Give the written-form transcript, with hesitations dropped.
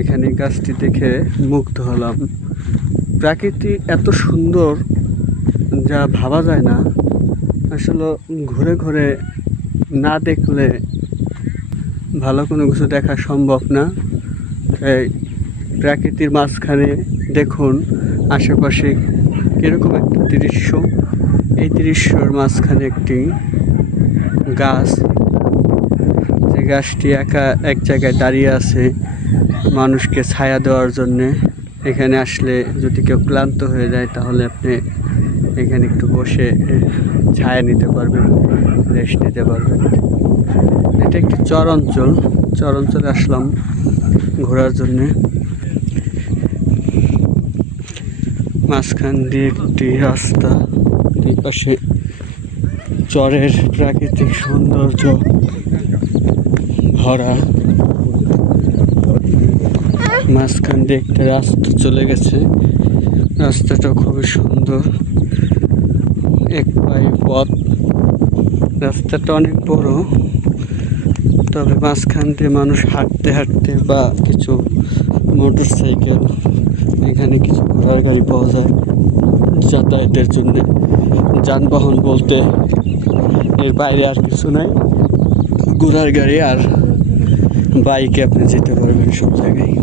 এখানে গাছটি দেখে মুগ্ধ হলাম। প্রকৃতি এত সুন্দর যা ভাবা যায় না। আসলে ঘুরে ঘুরে না দেখলে ভালো কোনো কিছু দেখা সম্ভব না। এই প্রকৃতির মাঝখানে দেখুন আশেপাশে কীরকম একটা দৃশ্য। এই দৃশ্যর মাঝখানে একটি গাছ, যে গাছটি একা এক জায়গায় দাঁড়িয়ে আছে মানুষকে ছায়া দেওয়ার জন্যে। এখানে আসলে যদি কেউ ক্লান্ত হয়ে যায় তাহলে আপনি এখানে একটু বসে ছায়া নিতে পারবেন, রেস্ট নিতে পারবেন। এটা একটি চর অঞ্চলে আসলাম ঘোরার জন্যে। মাঝখান দিয়ে একটি রাস্তা, এই পাশে চরের প্রাকৃতিক সৌন্দর্য ভরা। মাঝখান দিয়ে একটা রাস্তা চলে গেছে, রাস্তাটা খুবই সুন্দর, এক পায়ে পথ। রাস্তাটা অনেক বড়, তবে মাঝখান দিয়ে মানুষ হাঁটতে হাঁটতে বা কিছু মোটর সাইকেল, এখানে কিছু ঘোড়ার গাড়ি পাওয়া যায় যাতায়াতের জন্য। যানবাহন বলতে এর বাইরে আর কিছু নাই, ঘোড়ার গাড়ি আর বাইকে আপনি যেতে পারবেন সব জায়গায়।